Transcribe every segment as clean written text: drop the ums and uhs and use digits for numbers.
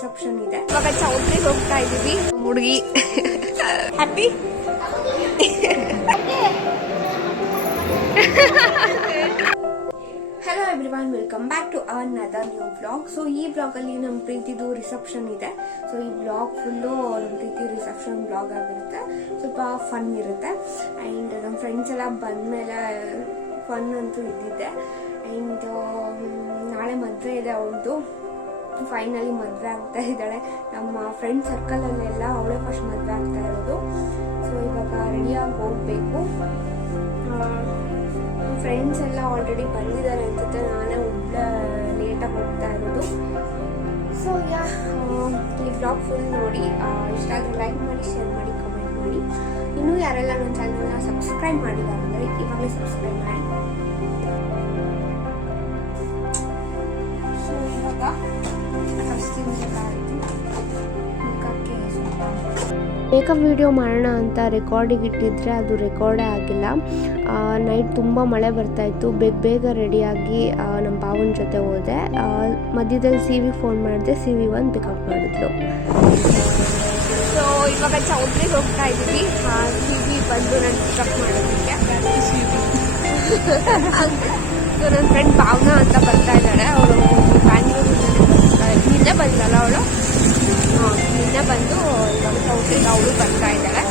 Reception ಇದೆ. ಇವಾಗ ಚೌಟ್ರಿಗೆ ಹೋಗ್ತಾ ಇದೀವಿ. ಹುಡುಗಿ happy. Hello everyone, welcome back to another new blog. So ಈ ಬ್ಲಾಗ್ ಅಲ್ಲಿ ನಮ್ಮ ಪ್ರೀತಿದು ರಿಸೆಪ್ಷನ್ ಇದೆ. ಸೊ ಈ ಬ್ಲಾಗ್ ಫುಲ್ಲು ನಮ್ಮ ಪ್ರೀತಿ ರಿಸೆಪ್ಷನ್ ಬ್ಲಾಗ್ ಆಗಿರುತ್ತೆ. ಸ್ವಲ್ಪ ಫನ್ ಇರುತ್ತೆ. ಆ್ಯಂಡ್ ನಮ್ಮ ಫ್ರೆಂಡ್ಸ್ ಎಲ್ಲ ಬಂದಮೇಲೆ ಫನ್ ಅಂತೂ ಇದ್ದಿದ್ದೆ. ಆ್ಯಂಡ್ ನಾಳೆ ಮದುವೆ ಇದೆ ಅವಳದು. ಫೈನಲಿ ಮದುವೆ ಆಗ್ತಾ ಇದ್ದಾಳೆ. ನಮ್ಮ ಫ್ರೆಂಡ್ ಸರ್ಕಲಲ್ಲೆಲ್ಲ ಅವಳೇ ಫಸ್ಟ್ ಮದುವೆ ಆಗ್ತಾ ಇರೋದು. ಸೊ ಇವಾಗ ರೆಡಿಯಾಗಿ ಹೋಗ್ಬೇಕು. ಫ್ರೆಂಡ್ಸ್ ಎಲ್ಲ ಆಲ್ರೆಡಿ ಬಂದಿದ್ದಾರೆ ಅನ್ಸುತ್ತೆ. ನಾನೇ ಒಬ್ಬಳೆ ಲೇಟಾಗಿ ಹೋಗ್ತಾ ಇರೋದು. ಸೊ ಈ ಬ್ಲಾಗ್ ಫುಲ್ ನೋಡಿ. ಇಷ್ಟ ಆದರೆ ಲೈಕ್ ಮಾಡಿ, ಶೇರ್ ಮಾಡಿ, ಕಮೆಂಟ್ ಮಾಡಿ. ಇನ್ನೂ ಯಾರೆಲ್ಲ ನನ್ನ ಚಾನಲ್ನ ಸಬ್ಸ್ಕ್ರೈಬ್ ಮಾಡಿಲ್ಲ ಅಂದರೆ ಇವಾಗಲೇ ಸಬ್ಸ್ಕ್ರೈಬ್ ಮಾಡಿ. ಸೊ ಇವಾಗ ಮೇಕಪ್ ವಿಡಿಯೋ ಮಾಡೋಣ ಅಂತ ರೆಕಾರ್ಡಿಗೆ ಇಟ್ಟಿದ್ರೆ ಅದು ರೆಕಾರ್ಡೇ ಆಗಿಲ್ಲ. ನೈಟ್ ತುಂಬ ಮಳೆ ಬರ್ತಾಯಿತ್ತು. ಬೇಗ ರೆಡಿಯಾಗಿ ನಮ್ಮ ಭಾವನ ಜೊತೆ ಹೋದೆ. ಮಧ್ಯದಲ್ಲಿ ಸಿ.ವಿ ಫೋನ್ ಮಾಡಿದೆ. ಸಿ.ವಿ ಒಂದು ಪಿಕಪ್ ಮಾಡಿದ್ಲು. ಸೊ ಇವಾಗ ಚೌಟ್ರಿಗೆ ಹೋಗ್ತಾ ಇದ್ದೀವಿ. ಸಿ.ವಿ ಬಂದು ನಾನು ಪಿಕಪ್ ಮಾಡೋದಕ್ಕೆ. ಸೊ ನನ್ನ ಫ್ರೆಂಡ್ ಭಾವನಾ ಅಂತ ಬರ್ತಾ ಇದ್ದಾಳೆ. ಅವಳು ಬ್ಯಾಂಗ್ಳೂರಿನಲ್ಲಿ ನಿನ್ನೆ ಬಂದಲ್ಲ ಅವಳು. ನಿನ್ನೆ ಬಂದು ಇವಾಗ ಚೌಟ್ರಿಗೆ ಅವಳು ಬರ್ತಾ ಇದ್ದಾಳೆ.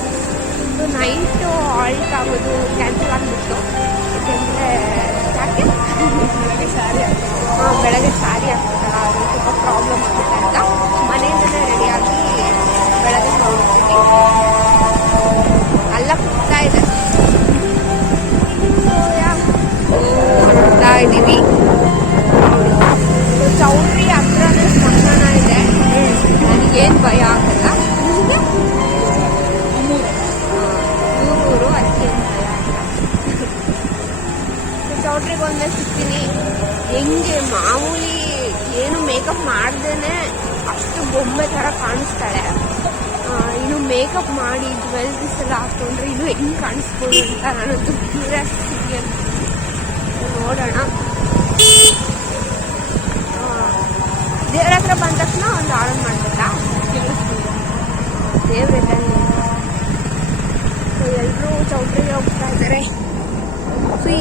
ಸೊ ನೈಟು ಆಲ್ಟ್ ಆಗೋದು ಕ್ಯಾನ್ಸಲ್ ಆಗಿಬಿಟ್ಟು. ಯಾಕೆಂದರೆ ಬೆಳಗ್ಗೆ ಸ್ಯಾರಿ ಆಗ್ತದಲ್ಲ, ಅದು ಸ್ವಲ್ಪ ಪ್ರಾಬ್ಲಮ್ ಆಗುತ್ತೆ ಅಂತ ಮನೆಯಿಂದಲೇ ರೆಡಿಯಾಗಿ ಬೆಳಗ್ಗೆ ಹೋಗ್ತೀನಿ. ಅಲ್ಲ ಹೋಗ್ತಾ ಇದೆ. ಹೋಗ್ತಾ ಇದ್ದೀವಿ. ಚೌಟ್ರಿ ಹತ್ರನೇ ಸ್ಮಶಾನ ಇದೆ. ನನಗೇನು ಭಯ ಆಗಲ್ಲ. ಊರೂರು ಅದಕ್ಕೆ ಏನು ಭಯ ಆಗಲ್ಲ. ಚೌಟ್ರಿಗೆ ಒಂದೇ ಸಿಗ್ತೀನಿ. ಹೆಂಗೆ ಮಾಮೂಲಿ ಏನು ಮೇಕಪ್ ಮಾಡ್ದೇನೆ ಅಷ್ಟು ಬೊಂಬೆ ಥರ ಕಾಣಿಸ್ತಾಳೆ. ಇನ್ನು ಮೇಕಪ್ ಮಾಡಿ ಜ್ಯುವೆಲ್ರೀಸ್ ಎಲ್ಲ ಹಾಕೊಂಡ್ರೆ ಇನ್ನು ಹೆಂಗೆ ಕಾಣಿಸ್ಬೋದು ಅಂತ ನಾನಂತೂ ಕ್ಯೂರಿಯಾಸಿಟಿ. ನೋಡೋಣ. ದೇವ್ರ ಹತ್ರ ಬಂದ ತಕ್ಷಣ ಒಂದು ಆರ್ಡರ್ ಮಾಡ್ಬೇಕಾ ದೇವ್ರೆಲ್ಲ. ಸೊ ಎಲ್ಲರೂ ಚೌಟ್ರಿಗೆ ಹೋಗ್ತಾ ಇದ್ದಾರೆ. ಸೊ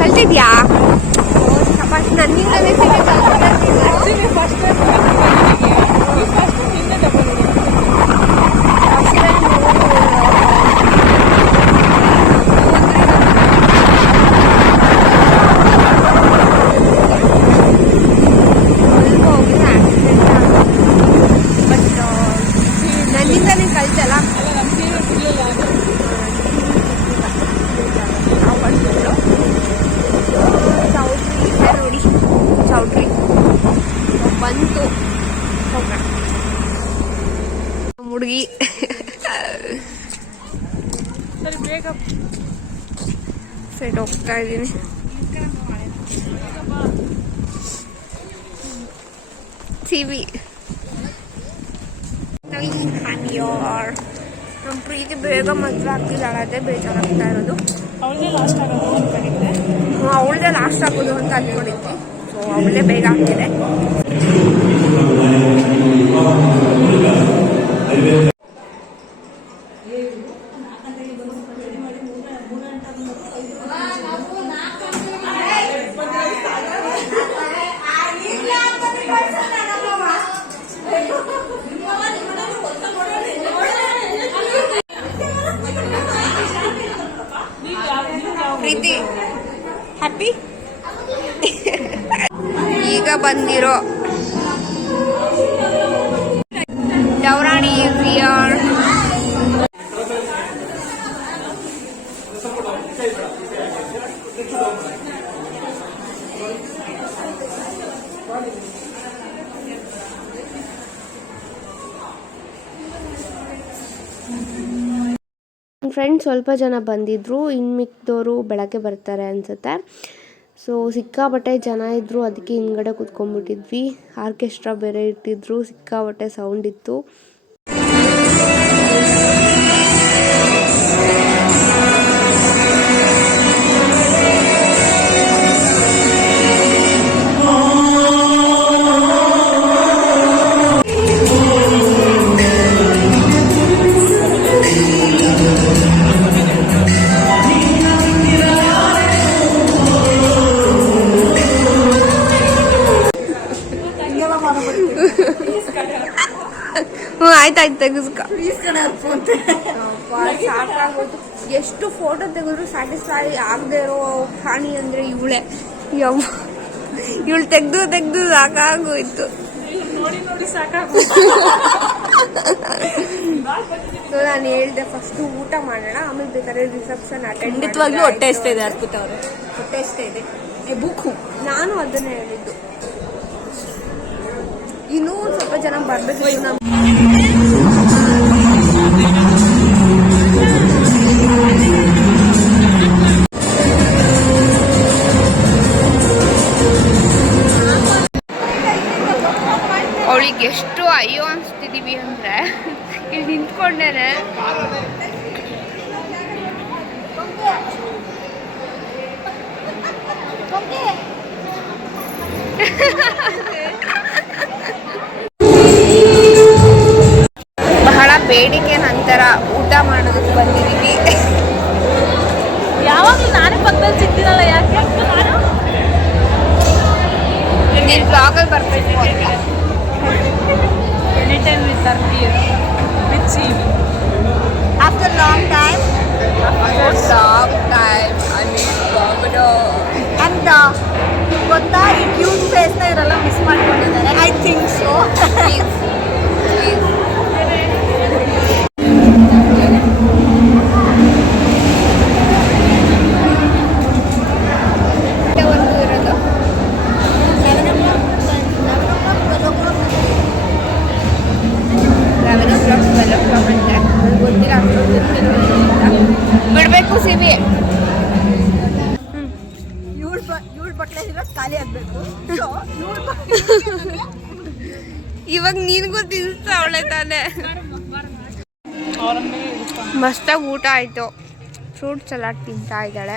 ಕಲ್ತಿದ್ಯಾ? ನನ್ನಿಂದಲೇ ಕಲ್ತಲ್ಲ. ಚೌಟ್ರಿ ಇದೆ ನೋಡಿ. ಚೌಟ್ರಿ ಬಂತು. ಹೋಗೋಣ. ಹುಡುಗಿ ಸರಿ ಬೇಗ ಸೆಟ್ ಹೋಗ್ತಾ ಇದ್ದೀನಿ. ಸಿ.ವಿ ನಮ್ಮ ಪ್ರೀತಿ ಬೇಗ ಮದುವೆ ಆಗ್ತಿದ್ದಾಳೆ. ಅದೇ ಬೇಜಾರಾಗ್ತಾ ಇರೋದು. ಅವಳದೇ ಲಾಸ್ಟ್ ಆಗೋದು ಅಂದ್ಕೊಂಡಿದ್ದೆ. ಅವಳದೇ ಲಾಸ್ಟ್ ಆಗೋದು ಅಂತ ಅಂದ್ಕೊಂಡಿದ್ವಿ. ಸೊ ಅವಳದೇ ಬೇಗ ಆಗ್ತಿದೆ. ಪ್ರೀತಿ ಹ್ಯಾಪಿ. ಈಗ ಬಂದಿರೋ ಡೌರಾಣಿ ವಿಆರ್. ಫ್ರೆಂಡ್ಸ್ ಸ್ವಲ್ಪ ಜನ ಬಂದಿದ್ದರು. ಇನ್ನು ಮಿಕ್ಕಿದವರು ಬೆಳಗ್ಗೆ ಬರ್ತಾರೆ ಅನಿಸುತ್ತೆ. ಸೊ ಸಿಕ್ಕಾಬಟ್ಟೆ ಜನ ಇದ್ದರು. ಅದಕ್ಕೆ ಹಿಂದ್ಗಡೆ ಕೂತ್ಕೊಂಡ್ಬಿಟ್ಟಿದ್ವಿ. ಆರ್ಕೆಸ್ಟ್ರಾ ಬೇರೆ ಇಟ್ಟಿದ್ರು. ಸಿಕ್ಕಾಬಟ್ಟೆ ಸೌಂಡ್ ಇತ್ತು. ಆಯ್ತಾಯ್ತು ತೆಗಿಸ್ಕ. ಸಾಕಾಗೋಯ್ತು. ಎಷ್ಟು ಫೋಟೋ ತೆಗೆದ್ರು ಸ್ಯಾಟಿಸ್ಫೈ ಆಗದೆ ಇರೋ ಪ್ರಾಣಿ ಅಂದ್ರೆ ಇವಳೆ. ಇವಳು ತೆಗ್ದು ಸಾಕಾಗೋಯ್ತು. ಸೊ ನಾನು ಹೇಳ್ದೆ ಫಸ್ಟ್ ಊಟ ಮಾಡೋಣ, ಆಮೇಲೆ ಬೇಕಾದ್ರೆ ರಿಸೆಪ್ಷನ್ ಅಟೆಂಡ್. ಖಂಡಿತವಾಗ್ಲೂ ಹೊಟ್ಟೆ ಎಷ್ಟೇ ಇದೆ ಅರ್ಪಿತ ಅವ್ರೆ, ಹೊಟ್ಟೆ ಎಷ್ಟೇ ಇದೆ ಬುಕ್ಕು. ನಾನು ಅದನ್ನೇ ಹೇಳಿದ್ದು. ಇನ್ನೂ ಸ್ವಲ್ಪ ಜನ ಬರ್ಬೇಕು. ನಮ್ಮ ಅವಳಿಗೆ ಎಷ್ಟು ಅಯ್ಯೋ ಅನ್ಸ್ತಿದೀವಿ ಅಂದ್ರೆ ಇಲ್ಲಿ ನಿಂತ್ಕೊಂಡೇನೆ. ಬಹಳ ಬೇಡಿಕೆ ನಂತರ ಊಟ ಮಾಡೋದಕ್ಕೆ ಬಂದಿದ್ದೀವಿ. ಯಾವಾಗಲೂ ನಾನೇ ಪಕ್ಕದಲ್ಲಿ ಸಿಗ್ತೀನಲ್ಲ, ಯಾಕೆ ನಾನು ನೀನು ಬ್ಲಾಗಲ್ಲಿ ಬರಬೇಕು ಅಂತ. Any time with Arpi with ಚೀವಿ. After long time, I mean, and ಗೊತ್ತಾ ಈ ಕ್ಯೂಟ್ ಫೇಸ್ನ ಇವರೆಲ್ಲ ಮಿಸ್ ಮಾಡ್ಕೊಂಡಿದ್ದಾರೆ. I think so. ಬಿಡ್ಬೇಕು ಸಿವಿ. ಇವಳ ಬಟ್ಲೆ ಇರೋದು ಖಾಲಿ ಆಗ್ಬೇಕು. ಇವಾಗ ನಿನ್ಗೂ ತಿನ್ಸ್ತಾವಳೆ ತಾನೆ. ಮಸ್ತಾಗಿ ಊಟ ಆಯ್ತು. ಫ್ರೂಟ್ ಸಲಾಡ್ ತಿಂತಾ ಇದ್ದಾಳೆ.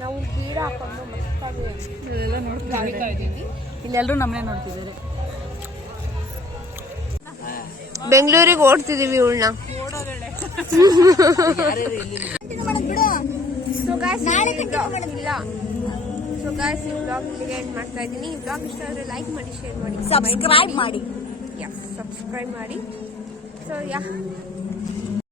ನಾವು ಬೀಡ ಹಾಕೊಂಡು ಮಸ್ತಾಗಿ ಇಲ್ಲೆಲ್ಲರೂ ನಮ್ಮನೆ ನೋಡ್ತಿದ್ದಾರೆ. ಬೆಂಗಳೂರಿಗೆ ಓಡ್ತಿದೀವಿ ಇವಳನ್ನ. ಸೊ ಗಾಯ್ಸ್ ಈ ಬ್ಲಾಗ್ ಇಲ್ಲಿಗೆ ಎಂಡ್ ಮಾಡ್ತಾ ಇದ್ದೀನಿ. ಈ ಬ್ಲಾಗ್ ಇಷ್ಟ ಆದರೆ ಲೈಕ್ ಮಾಡಿ, ಶೇರ್ ಮಾಡಿ, ಸಬ್ಸ್ಕ್ರೈಬ್ ಮಾಡಿ. ಸಬ್ಸ್ಕ್ರೈಬ್ ಮಾಡಿ. So yeah